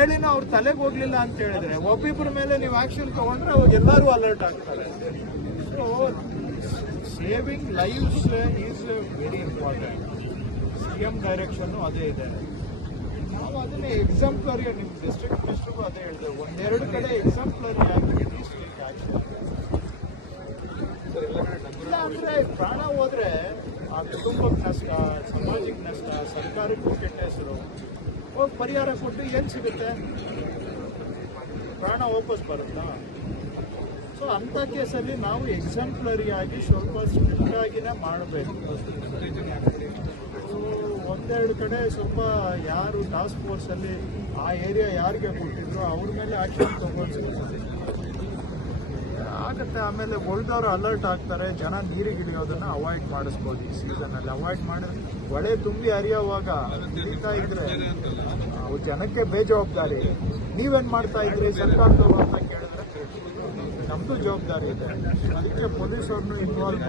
ಹೇಳಿನ ಅವ್ರ ತಲೆಗೆ ಹೋಗ್ಲಿಲ್ಲ ಅಂತ ಹೇಳಿದ್ರೆ ಒಬ್ಬಿಬ್ಬರ ಮೇಲೆ ನೀವು ಆಕ್ಷನ್ ತಗೊಂಡ್ರೆ ಅವಾಗ ಎಲ್ಲರೂ ಅಲರ್ಟ್ ಆಗ್ತಾರೆ. So saving lives is very important. CM direction ಅದೇ ಇದೆ. ನಾವು ಅದನ್ನೇ ಎಕ್ಸಾಂಪ್ಲರಿ, ನಿಮ್ಮ ಡಿಸ್ಟ್ರಿಕ್ಟ್ ಮಿನಿಸ್ಟರ್ಗೂ ಅದೇ ಹೇಳಿದೆ, ಒಂದೆರಡು ಕಡೆ ಎಕ್ಸಾಂಪ್ಲರಿ ಆಕ್ಟಿವಿಟೀಸ್ ಆಕ್ಷನ್. ಇಲ್ಲ ಅಂದ್ರೆ ಪ್ರಾಣ ಹೋದ್ರೆ ಆ ಕುಟುಂಬಕ್ಕೆ ನಷ್ಟ, ಸಮಾಜಕ್ಕೆ ನಷ್ಟ, ಸರ್ಕಾರಕ್ಕೂ ಕೆಟ್ಟ ಹೆಸರು. ಹೋಗಿ ಪರಿಹಾರ ಕೊಟ್ಟು ಏನು ಸಿಗುತ್ತೆ? ಪ್ರಾಣ ವಾಪಸ್ ಬರುತ್ತಾ? ಸೊ ಅಂಥ ಕೇಸಲ್ಲಿ ನಾವು ಎಕ್ಸಾಂಪ್ಲರಿ ಆಗಿ ಸ್ವಲ್ಪ ಸ್ಟ್ರಿಕ್ಟ್ ಆಗಿನೇ ಮಾಡಬೇಕು. ಒಂದೆರಡು ಕಡೆ ಸ್ವಲ್ಪ ಯಾರು ಟಾಸ್ಕ್ ಫೋರ್ಸಲ್ಲಿ ಆ ಏರಿಯಾ ಯಾರಿಗೆ ಕೊಟ್ಟಿದ್ರು ಅವ್ರ ಮೇಲೆ ಆಕ್ಷನ್ ತಗೊಳ್ಬೇಕು ಆಗುತ್ತೆ. ಆಮೇಲೆ ಉಳಿದವರು ಅಲರ್ಟ್ ಆಗ್ತಾರೆ, ಜನ ನೀರಿಗಿಳಿಯೋದನ್ನ ಅವಾಯ್ಡ್ ಮಾಡಿಸ್ಬೋದು. ಈ ಸೀಸನಲ್ಲಿ ಅವಾಯ್ಡ್ ಮಾಡಿದ್ರೆ ಹೊಳೆ ತುಂಬಿ ಹರಿಯೋವಾಗ ಹಿಡಿತಾ ಇದ್ರೆ ಜನಕ್ಕೆ ಬೇಜವಾಬ್ದಾರಿ. ನೀವೇನ್ ಮಾಡ್ತಾ ಇದ್ರಿ ಸರ್ಕಾರದವರು ಅಂತ ಕೇಳಿದ್ರೆ ನಮ್ದು ಜವಾಬ್ದಾರಿ ಇದೆ. ಅದಕ್ಕೆ ಪೊಲೀಸರನ್ನು ಇನ್ವಾಲ್ವ್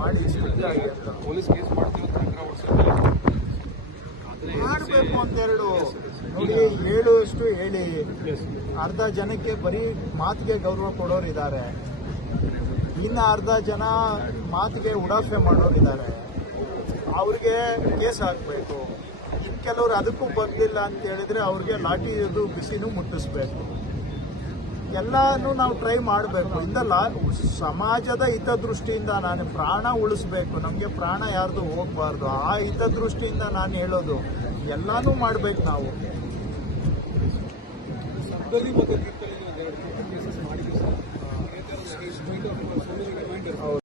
ಮಾಡಿ ಸ್ಟ್ರಿಕ್ಟ್ ಆಗಿ ಅಂತ ಪೊಲೀಸ್ ಕೇಸ್ ಮಾಡಬೇಕು ಅಂತೆರಡು ನೋಡಿ. ಹೇಳುವಷ್ಟು ಹೇಳಿ ಅರ್ಧ ಜನಕ್ಕೆ ಬರೀ ಮಾತಿಗೆ ಗೌರವ ಕೊಡೋರಿದ್ದಾರೆ, ಇನ್ನು ಅರ್ಧ ಜನ ಮಾತಿಗೆ ಉಡಾಫೆ ಮಾಡೋರಿದ್ದಾರೆ. ಅವ್ರಿಗೆ ಕೇಸ್ ಹಾಕಬೇಕು. ಇನ್ನು ಕೆಲವರು ಅದಕ್ಕೂ ಬರಲಿಲ್ಲ ಅಂತ ಹೇಳಿದ್ರೆ ಅವ್ರಿಗೆ ಲಾಠಿ ಹಿಡಿದು ಬಿಸಿನೂ ಮುಟ್ಟಿಸ್ಬೇಕು. ಎಲ್ಲಾನು ನಾವು ಟ್ರೈ ಮಾಡಬೇಕು. ಇಂದಲ್ಲ ಸಮಾಜದ ಹಿತದೃಷ್ಟಿಯಿಂದ ನಾನು ಪ್ರಾಣ ಉಳಿಸ್ಬೇಕು, ನಮಗೆ ಪ್ರಾಣ ಯಾರ್ದು ಹೋಗಬಾರ್ದು, ಆ ಹಿತದೃಷ್ಟಿಯಿಂದ ನಾನು ಹೇಳೋದು ಎಲ್ಲಾನು ಮಾಡ್ಬೇಕು ನಾವು.